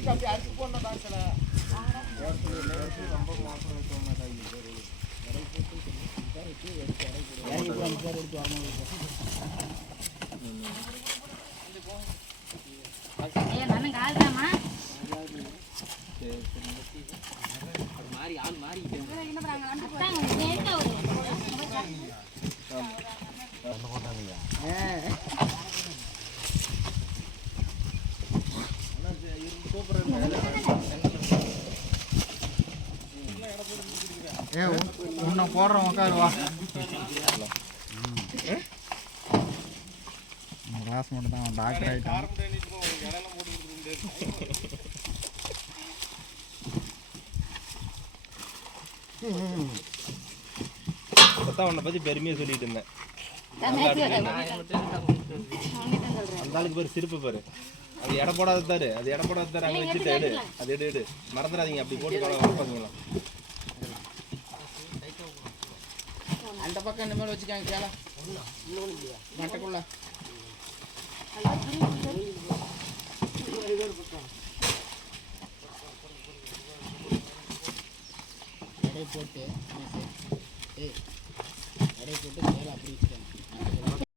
தூக்கி அப்படியே அரிசி போடணும் காசுல ரொம்ப மோசம் வைக்கணும் மாதிரி ஆள் கால்றாமா ஏ உன்னை போடுறோம் உட்காரு வா. கிளாஸ் மட்டும் தான் டாக்டர் ஆகிட்டான் அப்பதான் உன்னை பத்தி பெருமையா சொல்லிட்டு இருந்தேன். அந்த ஆளுக்கு பேர் சிரிப்பு பாரு. அது எடை போடாத தாரு. அது எடை போடாத தாரு. அங்க வச்சுட்டு எடு அது எடு எடு. மறந்துடாதீங்க. அப்படி போட்டு பார்த்தீங்களா அந்த பக்கம் இந்த மாதிரி வச்சுக்காங்க கேள. மட்டைக்குள்ள. எடை போட்டு ஏய் எடை போட்டு மேலே அப்படி.